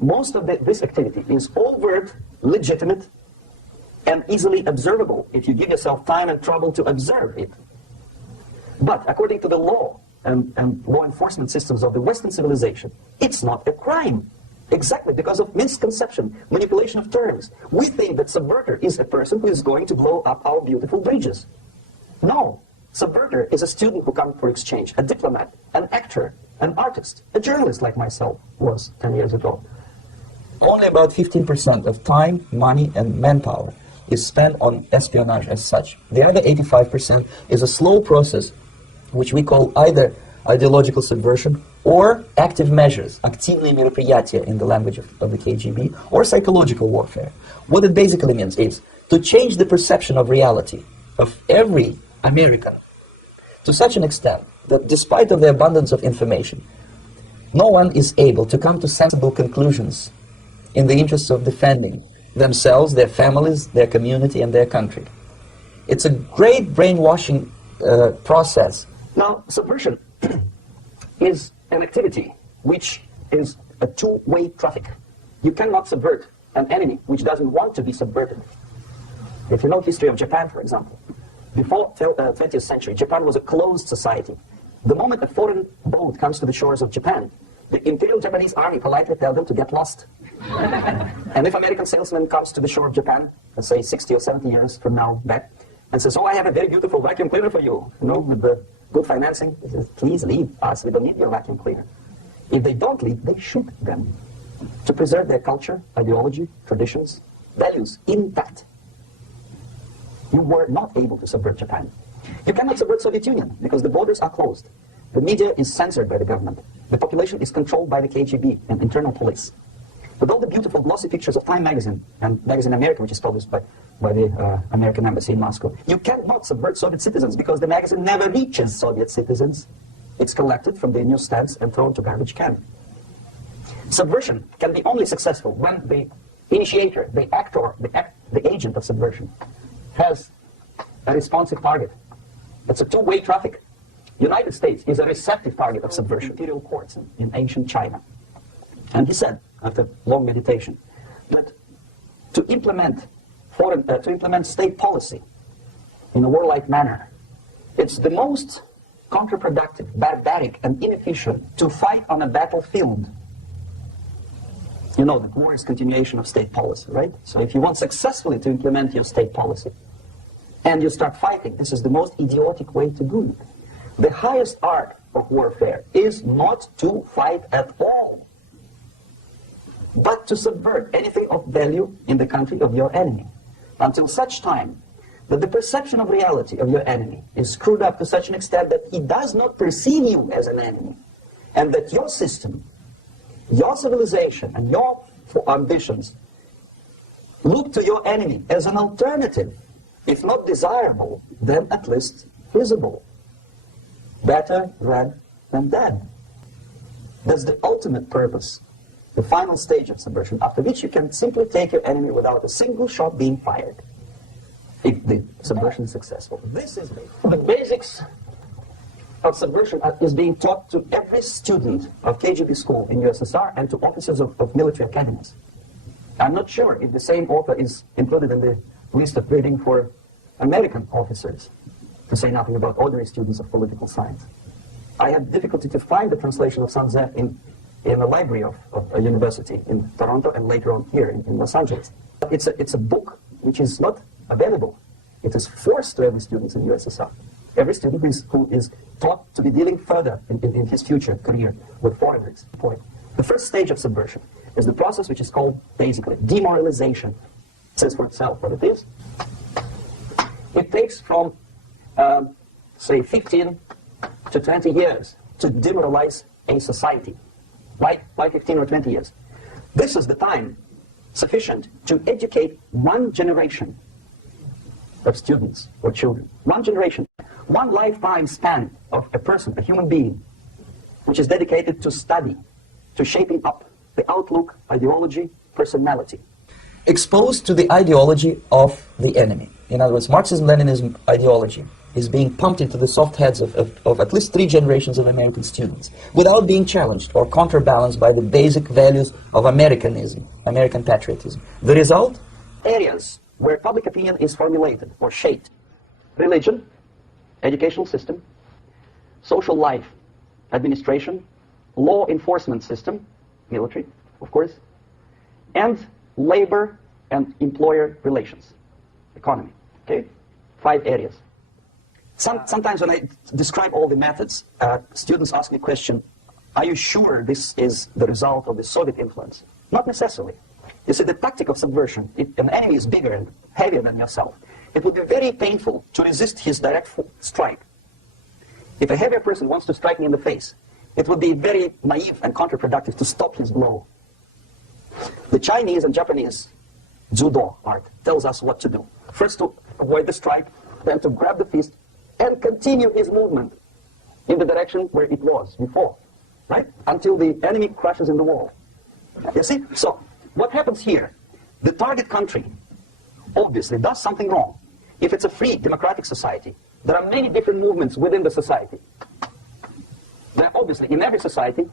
Most of this activity is overt, legitimate, and easily observable if you give yourself time and trouble to observe it. But according to the law and law enforcement systems of the Western civilization, it's not a crime. Exactly because of misconception, manipulation of terms. We think that subverter is a person who is going to blow up our beautiful bridges. No, subverter is a student who comes for exchange, a diplomat, an actor, an artist, a journalist like myself was 10 years ago. Only about 15% of time, money, and manpower is spent on espionage as such. The other 85% is a slow process, which we call either ideological subversion or active measures, активные мероприятия in the language of the KGB, or psychological warfare. What it basically means is to change the perception of reality of every American to such an extent that despite of the abundance of information, no one is able to come to sensible conclusions in the interests of defending themselves, their families, their community, and their country. It's a great brainwashing process. Now, subversion is an activity which is a two-way traffic. You cannot subvert an enemy which doesn't want to be subverted. If you know history of Japan, for example, before 20th century, Japan was a closed society. The moment a foreign boat comes to the shores of Japan, the Imperial Japanese Army politely tells them to get lost. And if American salesman comes to the shore of Japan, let's say 60 or 70 years from now back, and says, oh, I have a very beautiful vacuum cleaner for you, with the good financing, he says, please leave us, we don't need your vacuum cleaner. If they don't leave, they shoot them to preserve their culture, ideology, traditions, values intact. You were not able to subvert Japan. You cannot subvert Soviet Union because the borders are closed. The media is censored by the government. The population is controlled by the KGB and internal police. With all the beautiful glossy pictures of Time magazine and Magazine America, which is published by the American embassy in Moscow, you cannot subvert Soviet citizens because the magazine never reaches Soviet citizens. It's collected from the newsstands and thrown to garbage can. Subversion can be only successful when the initiator, the actor, the agent of subversion has a responsive target. It's a two-way traffic. United States is a receptive target of subversion. Imperial courts in ancient China. And he said, after long meditation, that to implement state policy in a warlike manner, it's the most counterproductive, barbaric, and inefficient to fight on a battlefield. You know that war is continuation of state policy, right? So if you want successfully to implement your state policy, and you start fighting, this is the most idiotic way to do it. The highest art of warfare is not to fight at all, but to subvert anything of value in the country of your enemy, until such time that the perception of reality of your enemy is screwed up to such an extent that he does not perceive you as an enemy, and that your system, your civilization, and your ambitions look to your enemy as an alternative, if not desirable, then at least feasible. Better red than dead. That's the ultimate purpose, the final stage of subversion, after which you can simply take your enemy without a single shot being fired, if the subversion is successful. This is the basics of subversion is being taught to every student of KGB school in USSR and to officers of military academies. I'm not sure if the same author is included in the list of reading for American officers, to say nothing about ordinary students of political science. I had difficulty to find the translation of Sun Tzu in the library of a university in Toronto and later on here in Los Angeles. It's a book which is not available. It is forced to every student in USSR. Every student who is taught to be dealing further in his future career with foreigners. The first stage of subversion is the process which is called, basically, demoralization. It says for itself what it is. It takes from, say, 15 to 20 years to demoralize a society. Why 15 or 20 years? This is the time sufficient to educate one generation of students or children. One generation. One lifetime span of a person, a human being, which is dedicated to study, to shaping up the outlook, ideology, personality. Exposed to the ideology of the enemy. In other words, Marxism-Leninism ideology is being pumped into the soft heads of at least 3 generations of American students without being challenged or counterbalanced by the basic values of Americanism, American patriotism. The result? Areas where public opinion is formulated or shaped. Religion, educational system, social life, administration, law enforcement system, military, of course, and labor and employer relations, economy. Okay? 5 areas. Sometimes when I describe all the methods, students ask me the question, are you sure this is the result of the Soviet influence? Not necessarily. You see, the tactic of subversion, if an enemy is bigger and heavier than yourself, it would be very painful to resist his direct strike. If a heavier person wants to strike me in the face, it would be very naive and counterproductive to stop his blow. The Chinese and Japanese judo art tells us what to do. First to avoid the strike, then to grab the fist and continue his movement in the direction where it was before, right? Until the enemy crashes in the wall. You see? So, what happens here? The target country obviously does something wrong. If it's a free democratic society, there are many different movements within the society. There obviously, in every society,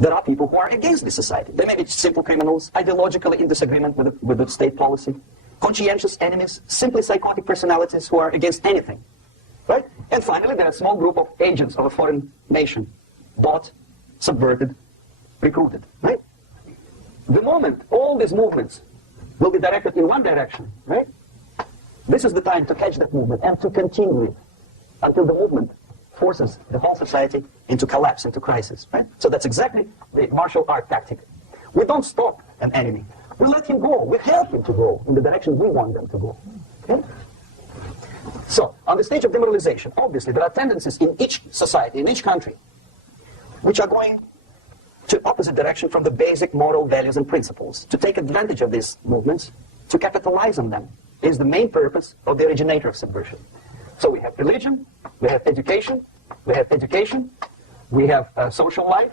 there are people who are against the society. They may be simple criminals, ideologically in disagreement with the state policy, conscientious enemies, simply psychotic personalities who are against anything. Right? And finally, there are a small group of agents of a foreign nation, bought, subverted, recruited. Right? The moment all these movements will be directed in one direction, right? This is the time to catch that movement and to continue it until the movement forces the whole society into collapse, into crisis, right? So that's exactly the martial art tactic. We don't stop an enemy. We let him go. We help him to go in the direction we want them to go. Okay? So, on the stage of demoralization, obviously there are tendencies in each society, in each country, which are going to opposite direction from the basic moral values and principles. To take advantage of these movements, to capitalize on them, is the main purpose of the originator of subversion. So we have religion, we have education, we have social life,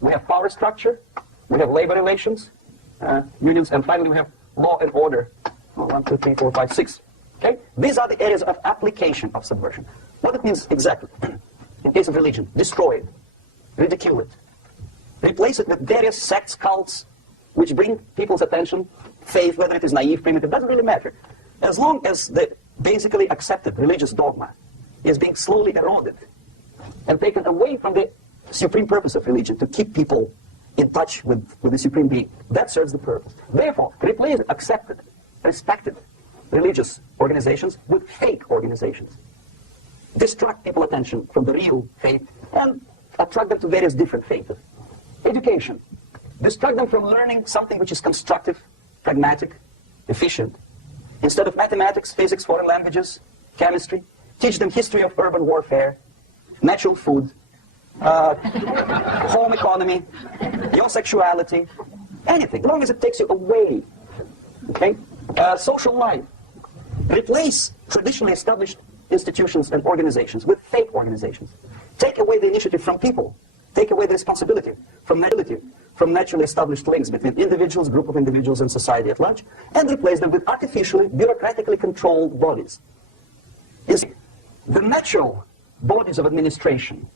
we have power structure, we have labor relations, unions, and finally we have law and order. 1, 2, 3, 4, 5, 6. Okay? These are the areas of application of subversion. What it means exactly? In case of religion, destroy it, ridicule it, replace it with various sects, cults, which bring people's attention, faith, whether it is naive, primitive, doesn't really matter. As long as the basically accepted religious dogma is being slowly eroded and taken away from the supreme purpose of religion, to keep people in touch with the supreme being, that serves the purpose. Therefore, replace accepted, respected religious organizations with fake organizations. Distract people's attention from the real faith and attract them to various different faiths. Education. Distract them from learning something which is constructive, pragmatic, efficient. Instead of mathematics, physics, foreign languages, chemistry, teach them history of urban warfare, natural food, home economy, your sexuality, anything, as long as it takes you away. Okay? Social life. Replace traditionally established institutions and organizations with fake organizations. Take away the initiative from people. Take away the responsibility from naturally established links between individuals, group of individuals, and society at large, and replace them with artificially, bureaucratically controlled bodies. You see, the natural bodies of administration,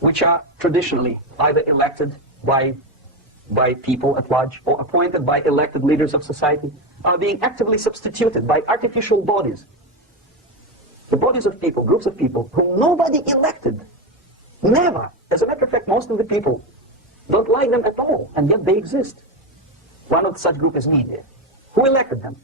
which are traditionally either elected by people at large or appointed by elected leaders of society, are being actively substituted by artificial bodies. The bodies of people, groups of people, whom nobody elected. Never. As a matter of fact, most of the people don't like them at all, and yet they exist. One of such group is media. Who elected them?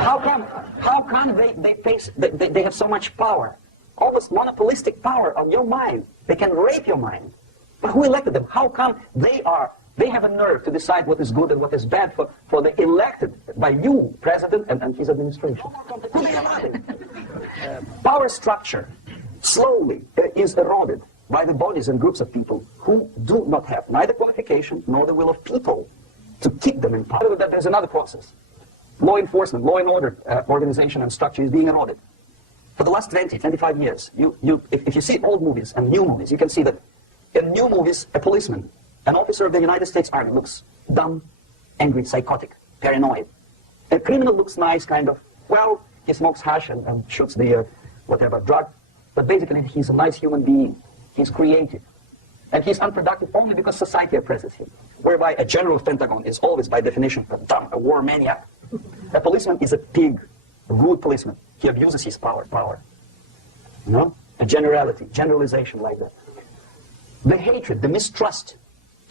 How come they have so much power? Almost monopolistic power on your mind. They can rape your mind. But who elected them? How come they have a nerve to decide what is good and what is bad for the elected by you, president, and his administration? Who they elected? Power structure slowly is eroded by the bodies and groups of people who do not have neither qualification nor the will of people to keep them in power. There's another process. Law enforcement, law and order organization and structure is being eroded. For the last 20, 25 years, if you see old movies and new movies, you can see that in new movies, a policeman, an officer of the United States Army looks dumb, angry, psychotic, paranoid. A criminal looks nice, kind of, well, he smokes hash and shoots the whatever drug, but basically he's a nice human being. He's creative. And he's unproductive only because society oppresses him. Whereby a general of Pentagon is always, by definition, a dumb, a war maniac. A policeman is a pig, a rude policeman. He abuses his power. You know? A generalization like that. The hatred, the mistrust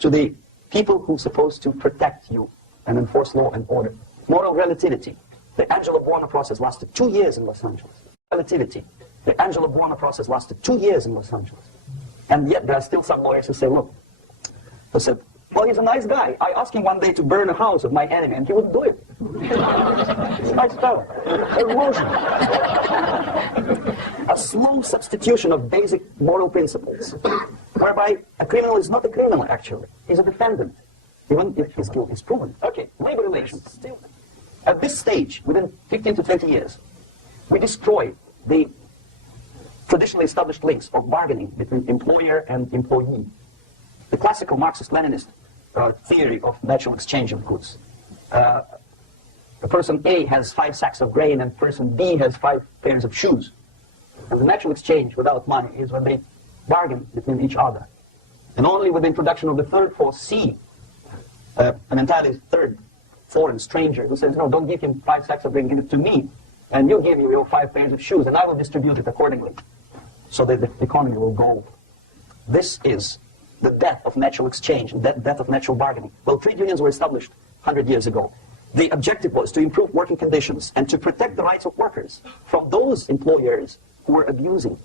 to the people who are supposed to protect you and enforce law and order. Moral relativity. The Angelo Buono process lasted 2 years in Los Angeles. Relativity. The Angelo Buono process lasted 2 years in Los Angeles. And yet there are still some lawyers who say, look, who said, well, he's a nice guy. I asked him one day to burn a house of my enemy, and he wouldn't do it. He's a nice fellow. Emotion. A slow substitution of basic moral principles, whereby a criminal is not a criminal, actually. He's a defendant, even if his guilt is proven. Okay, labor relations. Still, at this stage, within 15 to 20 years, we destroy the traditionally established links of bargaining between employer and employee. The classical Marxist-Leninist theory of natural exchange of goods. Person A has 5 sacks of grain and person B has 5 pairs of shoes. And the natural exchange without money is when they bargain between each other. And only with the introduction of the third force C, an entirely third foreign stranger who says, no, don't give him 5 sacks of grain, give it to me, and you give me your 5 pairs of shoes, and I will distribute it accordingly, so that the economy will go. This is the death of natural exchange, the death of natural bargaining. Well, trade unions were established 100 years ago. The objective was to improve working conditions and to protect the rights of workers from those employers who were abusing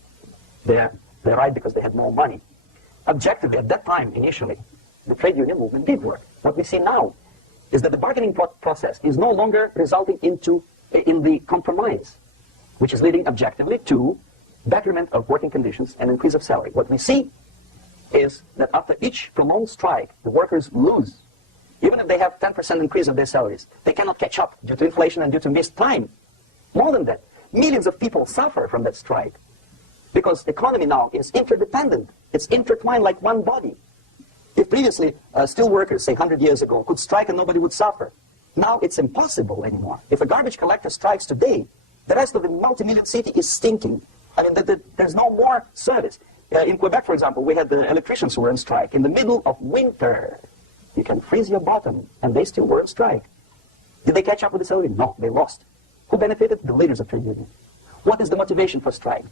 their right because they had no money. Objectively, at that time, initially, the trade union movement did work. What we see now is that the bargaining process is no longer resulting in the compromise, which is leading objectively to betterment of working conditions and increase of salary. What we see is that after each prolonged strike, the workers lose. Even if they have 10% increase of their salaries, they cannot catch up due to inflation and due to missed time. More than that, millions of people suffer from that strike because the economy now is interdependent. It's intertwined like one body. If previously steel workers, say 100 years ago, could strike and nobody would suffer, now it's impossible anymore. If a garbage collector strikes today, the rest of the multi-million city is stinking. I mean, there's no more service. In Quebec, for example, we had the electricians who were on strike in the middle of winter. You can freeze your bottom, and they still were on strike. Did they catch up with the salary? No, they lost. Who benefited? The leaders of trade unions. What is the motivation for strike?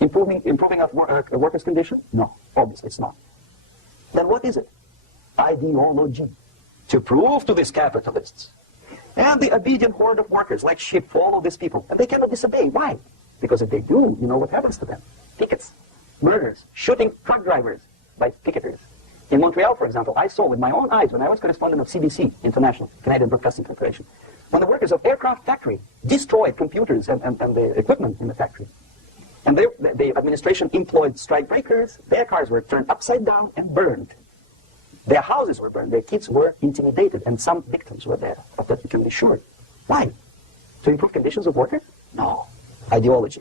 Improving of workers' condition? No, obviously it's not. Then what is it? Ideology. To prove to these capitalists. And the obedient horde of workers, like sheep, follow these people. And they cannot disobey. Why? Because if they do, you know what happens to them. Pickets, murders, shooting truck drivers by picketers. In Montreal, for example, I saw with my own eyes when I was correspondent of CBC, International, Canadian Broadcasting Corporation, when the workers of aircraft factory destroyed computers and the equipment in the factory. And the administration employed strike breakers, their cars were turned upside down and burned. Their houses were burned, their kids were intimidated, and some victims were there, of that you can be sure. Why? To improve conditions of workers? No. Ideology.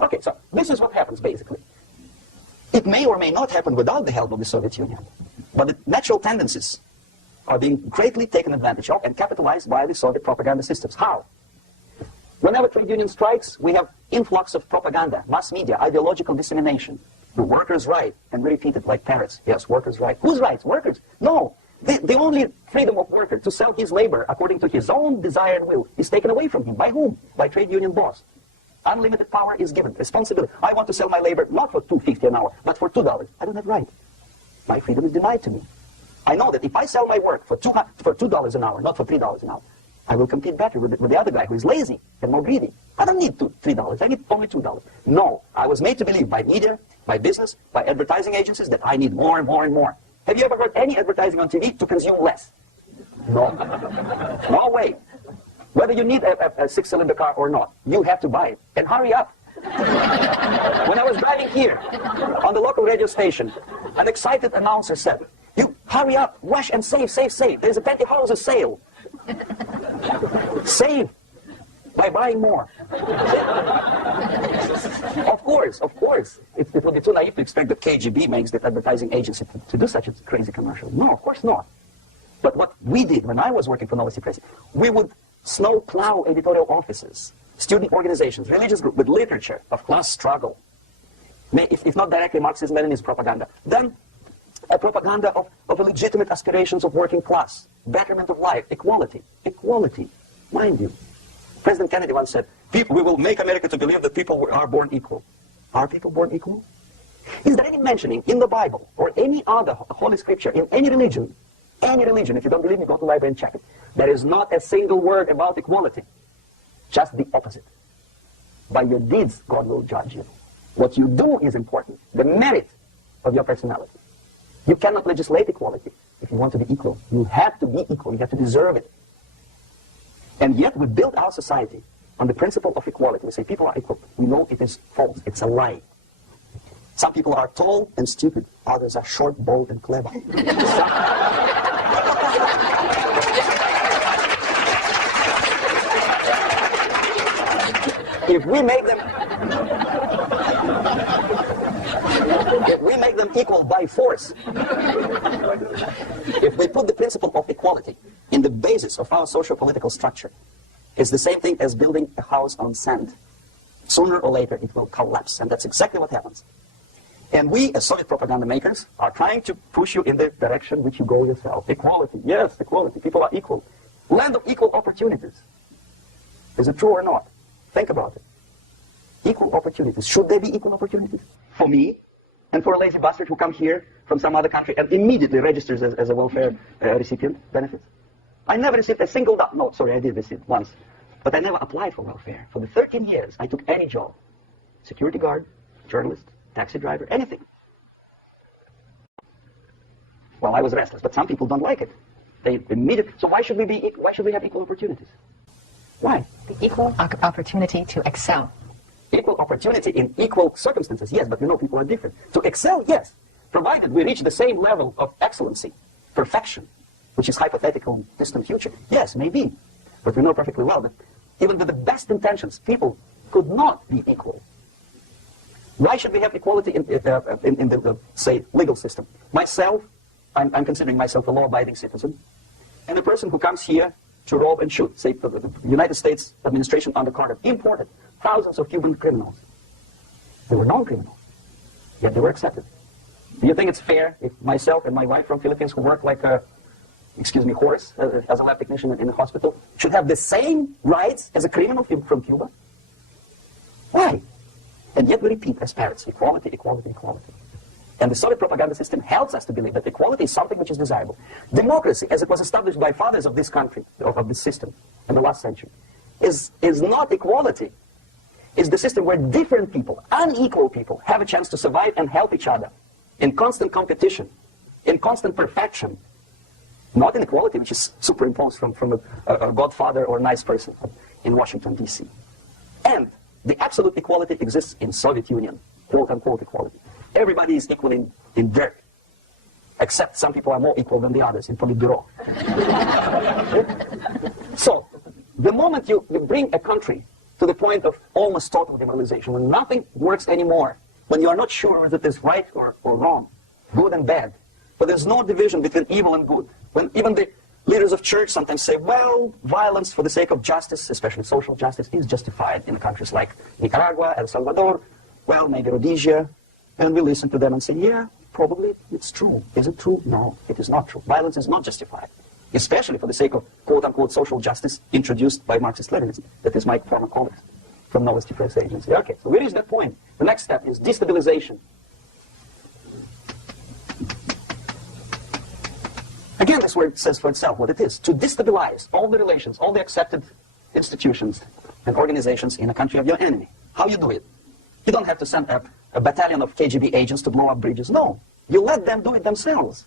Okay, so this is what happens, basically. It may or may not happen without the help of the Soviet Union. But the natural tendencies are being greatly taken advantage of and capitalized by the Soviet propaganda systems. How? Whenever trade union strikes, we have influx of propaganda, mass media, ideological dissemination. The workers' right, and we repeat it like parrots. Yes, workers' right. Whose rights? Workers. No. The only freedom of worker to sell his labor according to his own desired will is taken away from him. By whom? By trade union boss. Unlimited power is given. Responsibility. I want to sell my labor not for $2.50 an hour, but for $2. I don't have right. My freedom is denied to me. I know that if I sell my work for $2 an hour, not for $3 an hour, I will compete better with the other guy who is lazy and more greedy. I don't need $3. I need only $2. No. I was made to believe by media, by business, by advertising agencies that I need more and more and more. Have you ever heard any advertising on TV to consume less? No. No way. Whether you need a 6-cylinder car or not, you have to buy it. And hurry up. When I was driving here, on the local radio station, an excited announcer said, "You hurry up, rush and save, save, save. There's a pantyhose sale. Save by buying more." Of course. It would be too naive to expect that KGB makes that advertising agency to do such a crazy commercial. No, of course not. But what we did when I was working for Novosti Press, we would snow plow editorial offices student organizations, religious groups, with literature of class struggle, if not directly Marxist-Leninist propaganda, then a propaganda of legitimate aspirations of working class, betterment of life, equality, mind you. President Kennedy once said, we will make America to believe that people are born equal. Are people born equal? Is there any mentioning in the Bible or any other holy scripture in any religion, if you don't believe me, go to the library and check it. There is not a single word about equality. Just the opposite. By your deeds, God will judge you. What you do is important. The merit of your personality. You cannot legislate equality if you want to be equal. You have to be equal. You have to deserve it. And yet we build our society on the principle of equality. We say people are equal. We know it is false. It's a lie. Some people are tall and stupid. Others are short, bold, and clever. If we make them equal by force, if we put the principle of equality in the basis of our socio-political structure, it's the same thing as building a house on sand. Sooner or later it will collapse, and that's exactly what happens. And we, as Soviet propaganda makers, are trying to push you in the direction which you go yourself. Equality, yes, equality. People are equal. Land of equal opportunities. Is it true or not? Think about it. Equal opportunities. Should there be equal opportunities? For me, and for a lazy bastard who comes here from some other country and immediately registers as a welfare recipient benefits? I never received a single dollar. No, sorry, I did receive once. But I never applied for welfare. For the 13 years, I took any job. Security guard, journalist, taxi driver, anything. Well, I was restless, but some people don't like it. They immediately. So why should we have equal opportunities? Why? The equal opportunity to excel. Equal opportunity in equal circumstances, yes, but we know people are different. To excel, yes, provided we reach the same level of excellency, perfection, which is hypothetical, distant future. Yes, maybe, but we know perfectly well that even with the best intentions, people could not be equal. Why should we have equality in the, say, legal system? Myself, I'm considering myself a law-abiding citizen, and a person who comes here to rob and shoot, say, the United States administration under Carter, imported thousands of Cuban criminals. They were non-criminals, yet they were accepted. Do you think it's fair if myself and my wife from Philippines, who work like a, horse, as a lab technician in a hospital, should have the same rights as a criminal from Cuba? Why? And yet we repeat as parents, equality, equality, equality. And the Soviet propaganda system helps us to believe that equality is something which is desirable. Democracy, as it was established by fathers of this country, of this system in the last century, is not equality. It's the system where different people, unequal people, have a chance to survive and help each other in constant competition, in constant perfection. Not inequality, which is superimposed from a godfather or nice person in Washington, D.C. And the absolute equality exists in Soviet Union, quote-unquote equality. Everybody is equal in dirt, except some people are more equal than the others in Politburo. So, the moment you bring a country to the point of almost total demoralization, when nothing works anymore, when you are not sure whether it is right or wrong, good and bad, but there's no division between evil and good, when even the leaders of church sometimes say, well, violence for the sake of justice, especially social justice, is justified in countries like Nicaragua, El Salvador, well, maybe Rhodesia, and we listen to them and say, yeah, probably it's true. Is it true? No, it is not true. Violence is not justified, especially for the sake of quote-unquote social justice introduced by Marxist-Leninism. That is my former colleagues from Novosti Press Agency. Okay, so we reach that point. The next step is destabilization. Again, this word says for itself what it is. To destabilize all the relations, all the accepted institutions and organizations in a country of your enemy. How you do it? You don't have to send a battalion of KGB agents to blow up bridges. No. You let them do it themselves.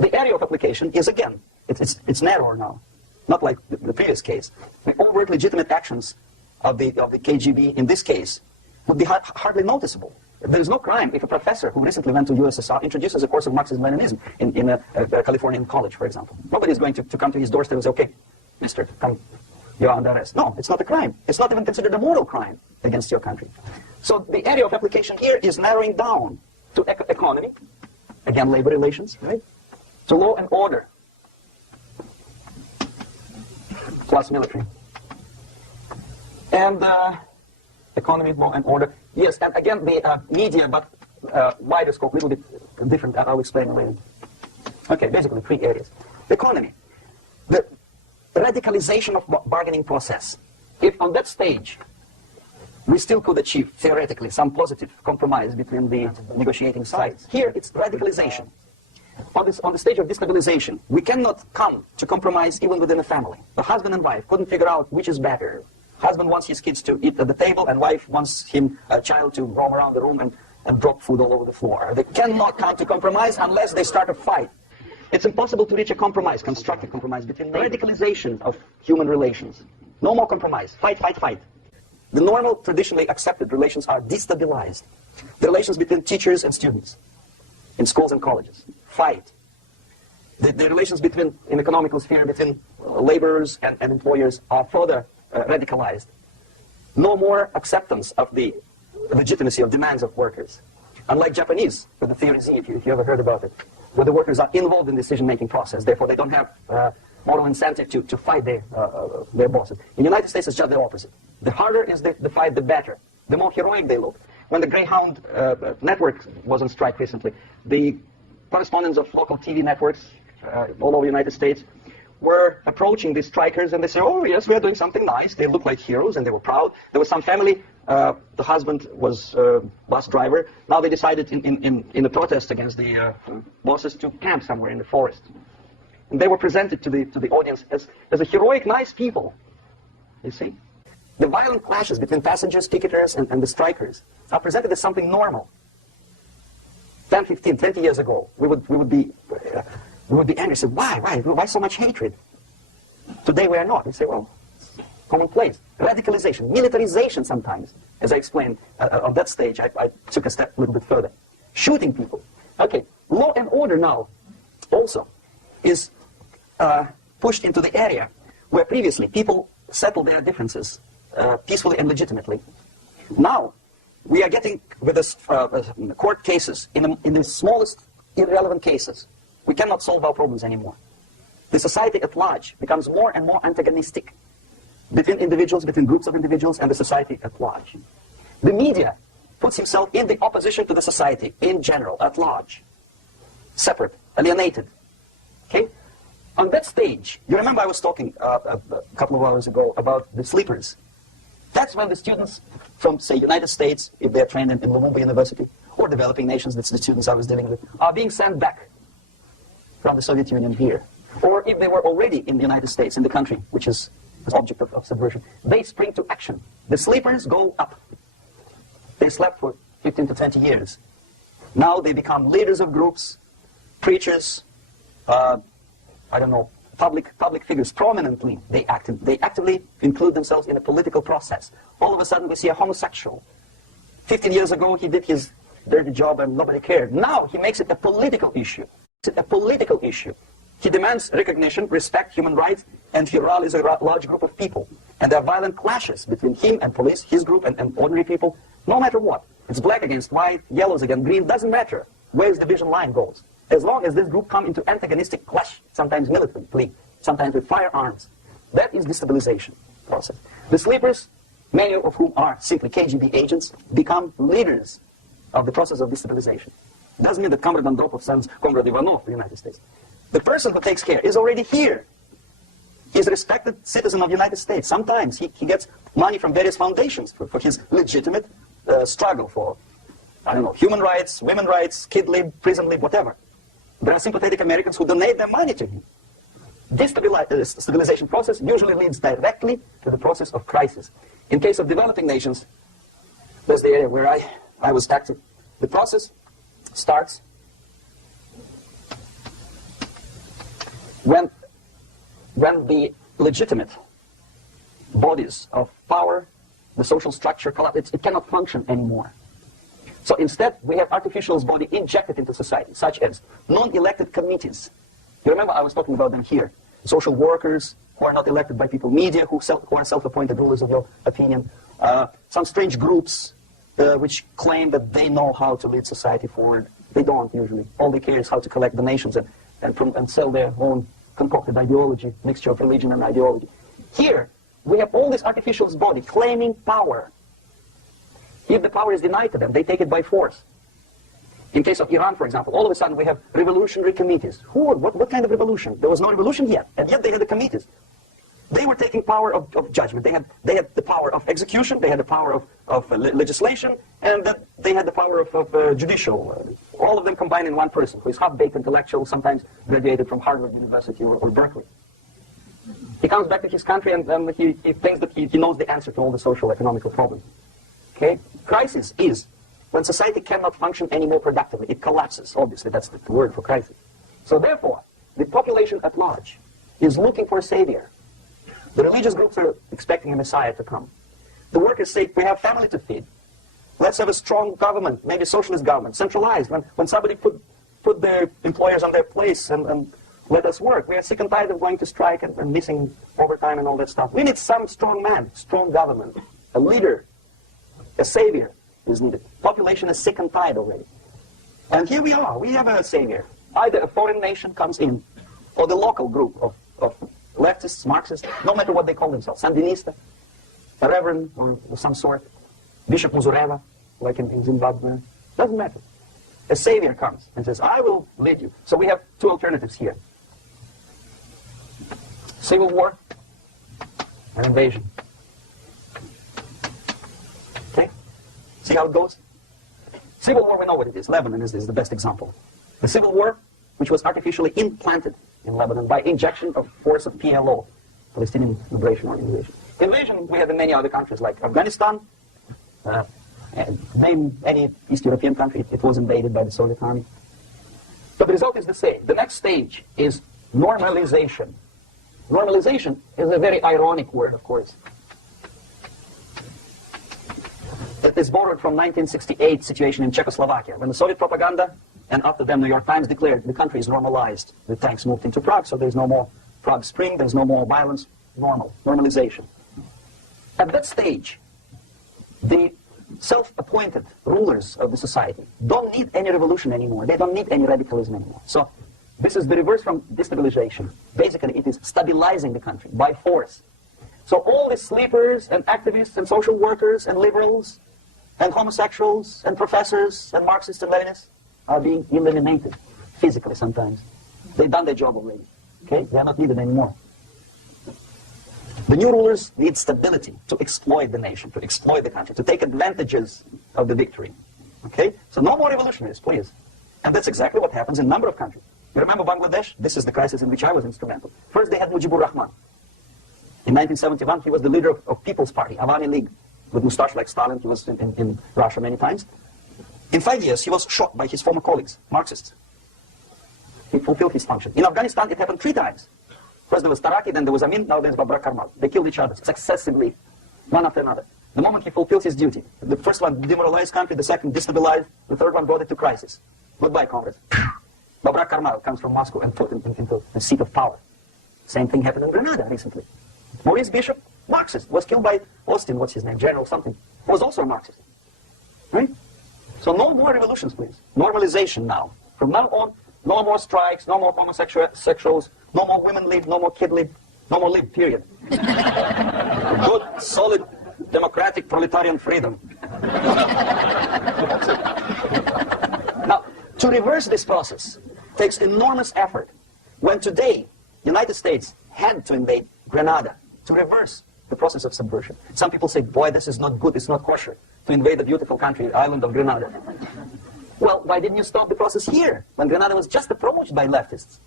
The area of application is, again, it's narrower now. Not like the previous case. The overt legitimate actions of the KGB in this case would be hardly noticeable. There is no crime if a professor who recently went to USSR introduces a course of Marxism-Leninism in a Californian college, for example. Nobody is going to come to his doorstep and say, okay, mister, come, you're under arrest. No, it's not a crime. It's not even considered a moral crime against your country. So the area of application here is narrowing down to economy, again, labor relations, right? To law and order, plus military. And economy, law and order. Yes, and again, the media, but wider scope, a little bit different. I'll explain later. Okay, basically 3 areas. The economy. The radicalization of bargaining process. If on that stage we still could achieve, theoretically, some positive compromise between the negotiating sides, here it's radicalization. On the stage of destabilization, we cannot come to compromise even within a family. The husband and wife couldn't figure out which is better. Husband wants his kids to eat at the table, and wife wants a child to roam around the room and drop food all over the floor. They cannot come to compromise unless they start a fight. It's impossible to reach a compromise, constructive compromise, between radicalization of human relations. No more compromise. Fight, fight, fight. The normal, traditionally accepted relations are destabilized. The relations between teachers and students in schools and colleges. Fight. The relations between, in economical sphere, between laborers and employers are further radicalized. No more acceptance of the legitimacy of demands of workers. Unlike Japanese, with the theory Z, if you ever heard about it, where the workers are involved in the decision-making process, therefore they don't have moral incentive to fight their bosses. In the United States, it's just the opposite. The harder is the fight, the better. The more heroic they look. When the Greyhound network was on strike recently, the correspondents of local TV networks all over the United States were approaching these strikers, and they say, oh yes, we are doing something nice. They look like heroes, and they were proud. There was some family, the husband was bus driver. Now they decided in a protest against the bosses to camp somewhere in the forest. And they were presented to the audience as a heroic, nice people, you see. The violent clashes between passengers, picketers, and the strikers are presented as something normal. 10, 15, 20 years ago, we would be angry. Say, why so much hatred? Today we are not. We say, well, it's commonplace. Radicalization, militarization sometimes. As I explained on that stage, I took a step a little bit further. Shooting people. Okay, law and order now also is pushed into the area where previously people settled their differences peacefully and legitimately. Now, we are getting, with this court cases, in the smallest irrelevant cases, we cannot solve our problems anymore. The society at large becomes more and more antagonistic between individuals, between groups of individuals, and the society at large. The media puts himself in the opposition to the society in general, at large. Separate, alienated. Okay? On that stage, you remember I was talking a couple of hours ago about the sleepers. That's when the students from, say, United States, if they're trained in Lumumba University, or developing nations, that's the students I was dealing with, are being sent back from the Soviet Union here. Or if they were already in the United States, in the country, which is the object of subversion, they spring to action. The sleepers go up. They slept for 15 to 20 years. Now they become leaders of groups, preachers, I don't know, public figures. Prominently, they actively include themselves in a political process. All of a sudden, we see a homosexual. 15 years ago, he did his dirty job and nobody cared. Now, he makes it a political issue. It's a political issue. He demands recognition, respect, human rights, and he rallies a large group of people. And there are violent clashes between him and police, his group and ordinary people, no matter what. It's black against white, yellows against green, doesn't matter where his division line goes. As long as this group come into antagonistic clash, sometimes militarily, sometimes with firearms, that is destabilization process. The sleepers, many of whom are simply KGB agents, become leaders of the process of destabilization. It doesn't mean that Comrade Andropov sends Comrade Ivanov to the United States. The person who takes care is already here. He's a respected citizen of the United States. Sometimes he gets money from various foundations for his legitimate struggle for, I don't know, human rights, women's rights, kid lib, prison lib, whatever. There are sympathetic Americans who donate their money to him. This stabilization process usually leads directly to the process of crisis. In case of developing nations, that's the area where I was active. The process starts when the legitimate bodies of power, the social structure, it cannot function anymore. So instead, we have artificial body injected into society, such as non-elected committees. You remember I was talking about them here. Social workers who are not elected by people, media who are self-appointed rulers of your opinion, some strange groups which claim that they know how to lead society forward. They don't usually. All they care is how to collect donations and sell their own concocted ideology, mixture of religion and ideology. Here, we have all these artificials body claiming power. If the power is denied to them, they take it by force. In case of Iran, for example, all of a sudden we have revolutionary committees. What kind of revolution? There was no revolution yet, and yet they had the committees. They were taking power of judgment. They had the power of execution, they had the power of legislation, and they had the power of judicial. All of them combined in one person, who is half-baked intellectual, sometimes graduated from Harvard University or Berkeley. He comes back to his country and he thinks that he knows the answer to all the social economical problems. Okay? Crisis is when society cannot function any more productively. It collapses, obviously. That's the word for crisis. So therefore, the population at large is looking for a savior. The religious groups are expecting a messiah to come. The workers say, we have family to feed. Let's have a strong government, maybe a socialist government, centralized. When somebody put their employers on their place and let us work. We are sick and tired of going to strike and missing overtime and all that stuff. We need some strong man, strong government, a leader, a savior is needed. Population is sick and tired already. And here we are. We have a savior. Either a foreign nation comes in, or the local group of leftists, Marxists, no matter what they call themselves, Sandinista, a reverend or some sort, Bishop Muzureva, like in Zimbabwe, doesn't matter. A savior comes and says, I will lead you. So we have two alternatives here. Civil war and invasion. Okay? See how it goes? Civil war, we know what it is. Lebanon is the best example. The civil war, which was artificially implanted in Lebanon by injection of force of PLO, Palestinian Liberation Organization. Invasion we have in many other countries like Afghanistan. Name any East European country, it was invaded by the Soviet army. But the result is the same. The next stage is normalization. Normalization is a very ironic word, of course. It is borrowed from 1968 situation in Czechoslovakia, when the Soviet propaganda, and after them New York Times declared the country is normalized. The tanks moved into Prague, so there's no more Prague Spring, there's no more violence. Normalization. At that stage, the self-appointed rulers of the society don't need any revolution anymore. They don't need any radicalism anymore. So this is the reverse from destabilization. Basically, it is stabilizing the country by force. So all the sleepers and activists and social workers and liberals and homosexuals and professors and Marxists and Leninists are being eliminated physically sometimes. They've done their job already. Okay? They are not needed anymore. The new rulers need stability to exploit the nation, to exploit the country, to take advantages of the victory. Okay? So no more revolutionaries, please. And that's exactly what happens in a number of countries. You remember Bangladesh? This is the crisis in which I was instrumental. First they had Mujibur Rahman. In 1971, he was the leader of People's Party, Awami League, with mustache like Stalin. He was in Russia many times. In 5 years, he was shot by his former colleagues, Marxists. He fulfilled his function. In Afghanistan, it happened 3 times. First there was Taraki, then there was Amin, now there's Babrak Karmal. They killed each other successively, one after another. The moment he fulfills his duty, the first one demoralized country, the second destabilized, the third one brought it to crisis. Goodbye, Congress. Babrak Karmal comes from Moscow and put into the seat of power. Same thing happened in Grenada recently. Maurice Bishop, Marxist, was killed by Austin, what's his name, General something, who was also a Marxist. Right? So no more revolutions, please. Normalization now. From now on, no more strikes, no more homosexuals, no more women live, no more kid live, no more live, period. Good, solid, democratic, proletarian freedom. Now, to reverse this process takes enormous effort. When today, United States had to invade Grenada to reverse the process of subversion. Some people say, boy, this is not good, it's not kosher to invade the beautiful country, island of Grenada. Well, why didn't you stop the process here, when Grenada was just approached by leftists?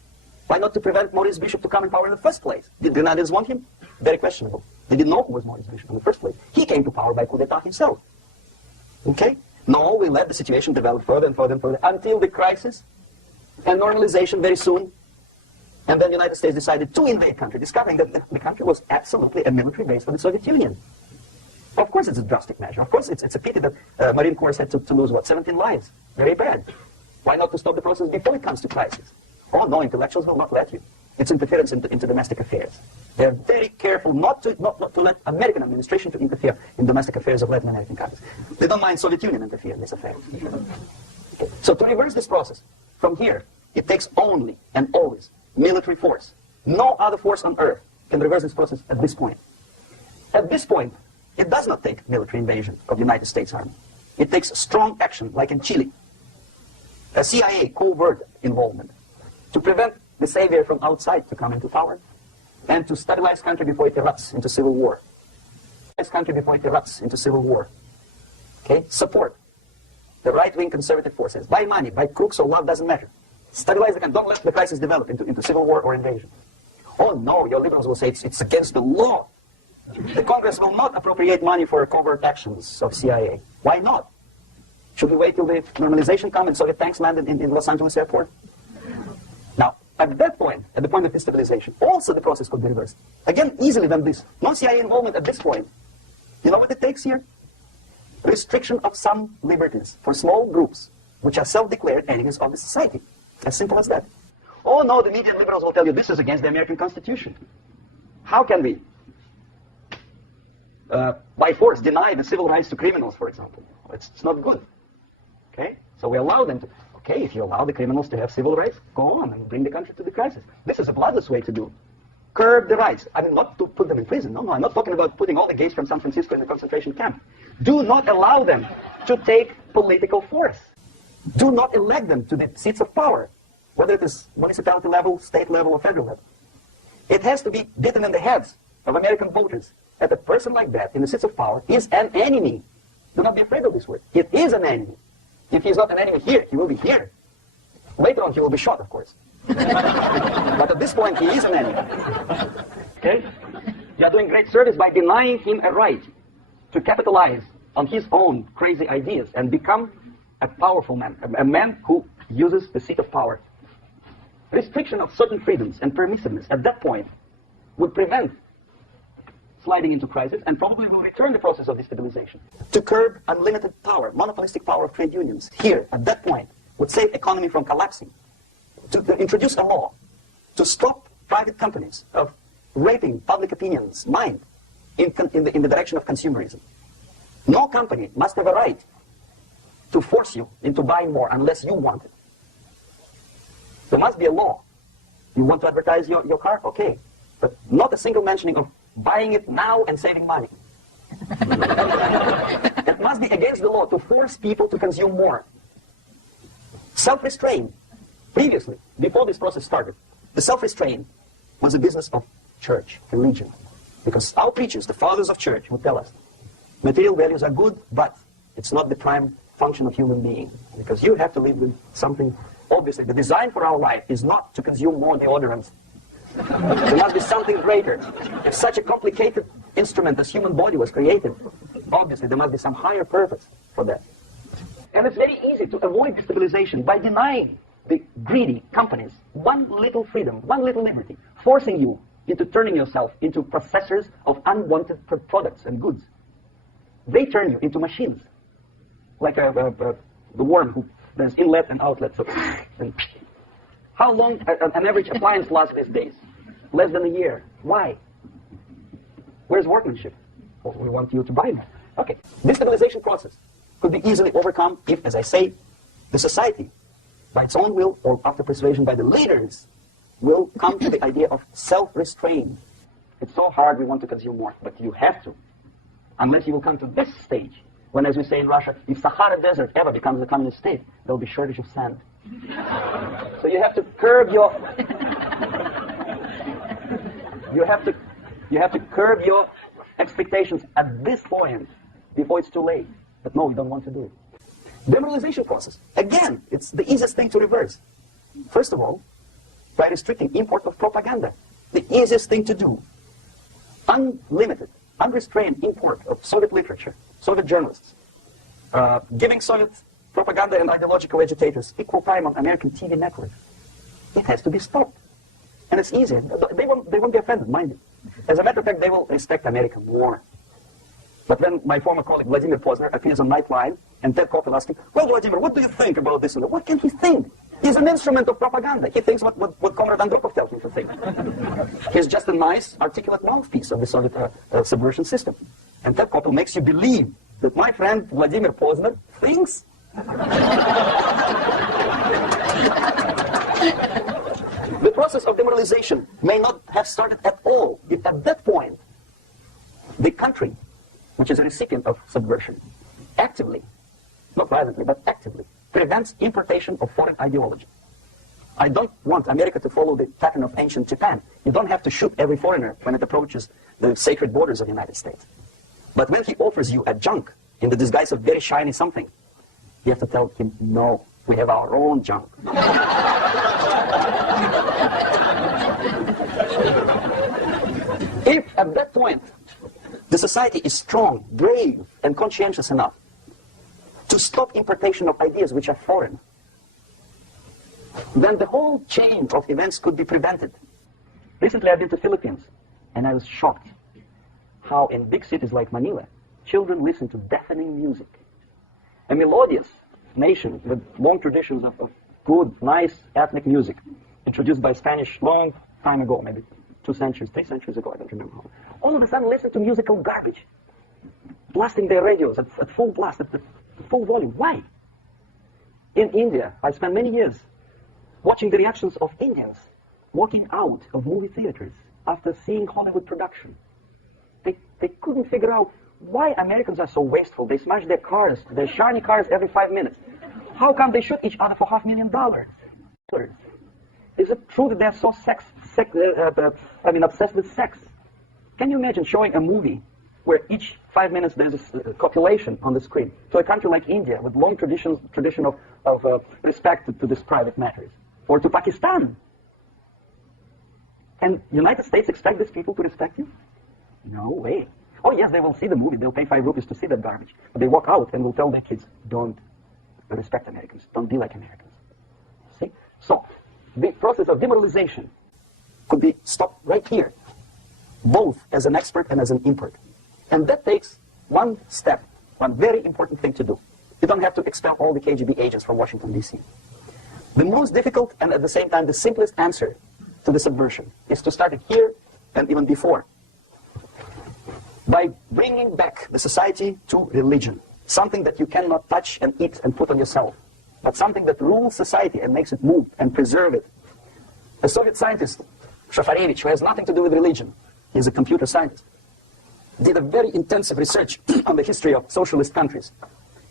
Why not to prevent Maurice Bishop to come in power in the first place? Did Grenadians want him? Very questionable. They didn't know who was Maurice Bishop in the first place. He came to power by coup d'etat himself. Okay? No, we let the situation develop further and further and further until the crisis and normalization very soon. And then the United States decided to invade the country, discovering that the country was absolutely a military base for the Soviet Union. Of course it's a drastic measure. Of course it's a pity that Marine Corps had to lose, 17 lives. Very bad. Why not to stop the process before it comes to crisis? Oh no, intellectuals will not let you. It's interference into domestic affairs. They're very careful not to let American administration to interfere in domestic affairs of Latin American countries. They don't mind Soviet Union interfere in this affair. Okay. So to reverse this process, from here, it takes only and always military force. No other force on earth can reverse this process at this point. At this point, it does not take military invasion of the United States Army. It takes strong action, like in Chile, a CIA covert involvement, to prevent the savior from outside to come into power, and to stabilize country before it erupts into civil war. Okay? Support the right-wing conservative forces, by money, by crooks or love, doesn't matter. Stabilize the country. Don't let the crisis develop into civil war or invasion. Oh no, your liberals will say it's against the law. The Congress will not appropriate money for covert actions of CIA. Why not? Should we wait till the normalization comes and Soviet tanks landed in Los Angeles airport? Now, at that point, at the point of destabilization, also the process could be reversed. Again, easily than this. No CIA involvement at this point. You know what it takes here? Restriction of some liberties for small groups which are self-declared enemies of the society. As simple as that. Oh no, the media and liberals will tell you this is against the American Constitution. How can we, by force, deny the civil rights to criminals, for example? It's not good. Okay? So we allow them to. Okay, if you allow the criminals to have civil rights, go on and bring the country to the crisis. This is a bloodless way to do. Curb the rights. I mean, not to put them in prison. No, I'm not talking about putting all the gays from San Francisco in a concentration camp. Do not allow them to take political force. Do not elect them to the seats of power, whether it is municipality level, state level, or federal level. It has to be beaten in the heads of American voters that a person like that in the seats of power is an enemy. Do not be afraid of this word. It is an enemy. If he is not an enemy here, he will be here. Later on, he will be shot, of course. But at this point, he is an enemy. Okay? You are doing great service by denying him a right to capitalize on his own crazy ideas and become a powerful man, a man who uses the seat of power. Restriction of certain freedoms and permissiveness at that point would prevent sliding into crisis and probably will return the process of destabilization. To curb unlimited power, monopolistic power of trade unions, here, at that point, would save economy from collapsing. To introduce a law to stop private companies of raping public opinion's mind in the direction of consumerism. No company must have a right to force you into buying more unless you want it. There must be a law. You want to advertise your car? Okay. But not a single mentioning of buying it now and saving money. It must be against the law to force people to consume more. Self-restraint. Previously, before this process started, the self-restraint was a business of church, religion. Because our preachers, the fathers of church, would tell us, material values are good, but it's not the prime function of human being. Because you have to live with something. Obviously, the design for our life is not to consume more deodorants. There must be something greater. If such a complicated instrument as human body was created, obviously there must be some higher purpose for that. And it's very easy to avoid destabilization by denying the greedy companies one little freedom, one little liberty, forcing you into turning yourself into processors of unwanted products and goods. They turn you into machines, like the worm who there's inlet and outlet. So, and how long an average appliance lasts these days? Less than a year. Why? Where's workmanship? Well, we want you to buy more. Okay. This stabilization process could be easily overcome if, as I say, the society, by its own will or after persuasion by the leaders, will come to the idea of self-restraint. It's so hard we want to consume more, but you have to. Unless you will come to this stage, when, as we say in Russia, if Sahara Desert ever becomes a communist state, there will be shortage of sand. So you have to curb your... You have to curb your expectations at this point before it's too late. But no, we don't want to do it. Demoralization process. Again, it's the easiest thing to reverse. First of all, by restricting import of propaganda. The easiest thing to do. Unlimited, unrestrained import of Soviet literature, Soviet journalists. Giving Soviet propaganda and ideological agitators equal time on American TV networks. It has to be stopped. And it's easy. They won't be offended, mind you. As a matter of fact, they will respect America more. But when my former colleague Vladimir Posner appears on Nightline, and Ted Koppel asks him, well, Vladimir, what do you think about this? And what can he think? He's an instrument of propaganda. He thinks what Comrade Andropov tells him to think. He's just a nice, articulate mouthpiece of the Soviet subversion system. And Ted Koppel makes you believe that my friend Vladimir Posner thinks. The process of demoralization may not have started at all if at that point the country, which is a recipient of subversion, actively, not violently, but actively, prevents importation of foreign ideology. I don't want America to follow the pattern of ancient Japan. You don't have to shoot every foreigner when it approaches the sacred borders of the United States. But when he offers you a junk in the disguise of very shiny something, you have to tell him, no, we have our own junk. If at that point the society is strong, brave, and conscientious enough to stop importation of ideas which are foreign, then the whole chain of events could be prevented. Recently I've been to the Philippines, and I was shocked how in big cities like Manila, children listen to deafening music. A melodious nation with long traditions of good, nice ethnic music, introduced by Spanish long time ago, maybe 2 centuries, 3 centuries ago, I don't remember how. All of a sudden listen to musical garbage, blasting their radios at full blast, at full volume. Why? In India, I spent many years watching the reactions of Indians walking out of movie theaters after seeing Hollywood production. They couldn't figure out why Americans are so wasteful. They smash their cars, their shiny cars every 5 minutes. How come they shoot each other for $500,000? Is it true that they're so obsessed with sex? Can you imagine showing a movie where each 5 minutes there's a copulation on the screen to a country like India with long tradition of respect to this private matters, or to Pakistan? And United States expect these people to respect you? No way. Oh yes, they will see the movie, they'll pay 5 rupees to see that garbage, but they walk out and will tell their kids, don't respect Americans, don't be like Americans. See? So, the process of demoralization could be stopped right here, both as an expert and as an import. And that takes one step, one very important thing to do. You don't have to expel all the KGB agents from Washington, D.C. The most difficult and at the same time the simplest answer to the subversion is to start it here and even before, by bringing back the society to religion, something that you cannot touch and eat and put on yourself, but something that rules society and makes it move and preserve it. A Soviet scientist, Shafarevich, who has nothing to do with religion, he's a computer scientist, did a very intensive research on the history of socialist countries.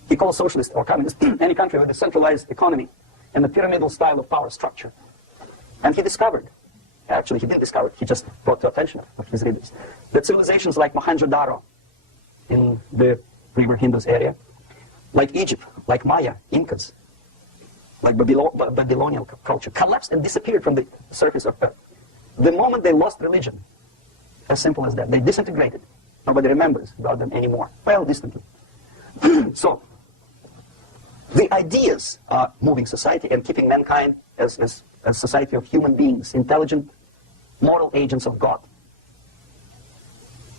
He calls socialist or communist any country with a centralized economy and a pyramidal style of power structure. And he discovered, actually he didn't discover it, he just brought to attention of his readers, that civilizations like Mohenjo-Daro in the River Indus area, like Egypt, like Maya, Incas, like Babylonian culture, collapsed and disappeared from the surface of Earth. The moment they lost religion, as simple as that, they disintegrated. Nobody remembers about them anymore. Well, distantly. So, the ideas are moving society and keeping mankind as a society of human beings, intelligent, moral agents of God.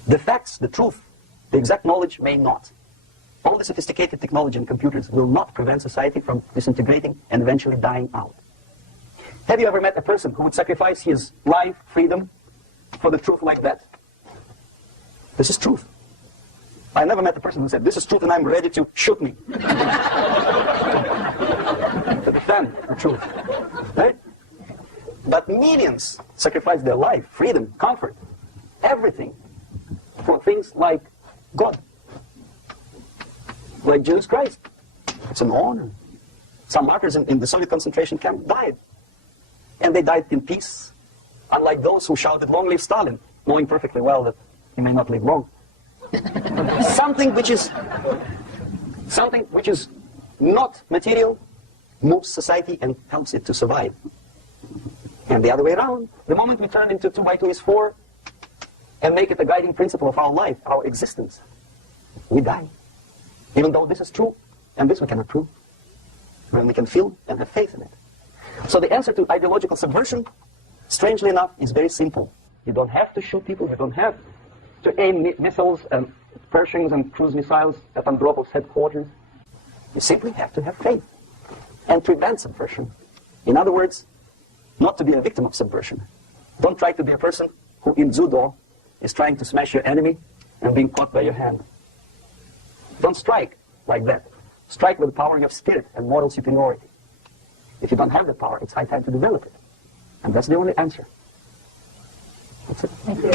The facts, the truth, the exact knowledge may not. All the sophisticated technology and computers will not prevent society from disintegrating and eventually dying out. Have you ever met a person who would sacrifice his life, freedom, for the truth like that? This is truth. I never met a person who said, this is truth and I'm ready to shoot me. To defend the truth. Right? But millions sacrifice their life, freedom, comfort, everything for things like God. Like Jesus Christ. It's an honor. Some martyrs in the Soviet concentration camp died. And they died in peace. Unlike those who shouted, long live Stalin, knowing perfectly well that he may not live long. Something which is not material moves society and helps it to survive. And the other way around, the moment we turn into 2 by 2 is 4 and make it a guiding principle of our life, our existence, we die. Even though this is true, and this we cannot prove, when we can feel and have faith in it. So the answer to ideological subversion, strangely enough, is very simple. You don't have to shoot people, you don't have to aim missiles and Pershings and cruise missiles at Andropov's headquarters. You simply have to have faith and prevent subversion. In other words, not to be a victim of subversion. Don't try to be a person who in judo is trying to smash your enemy and being caught by your hand. Don't strike like that. Strike with the power of spirit and moral superiority. If you don't have that power, it's high time to develop it. And that's the only answer. That's it. Thank you.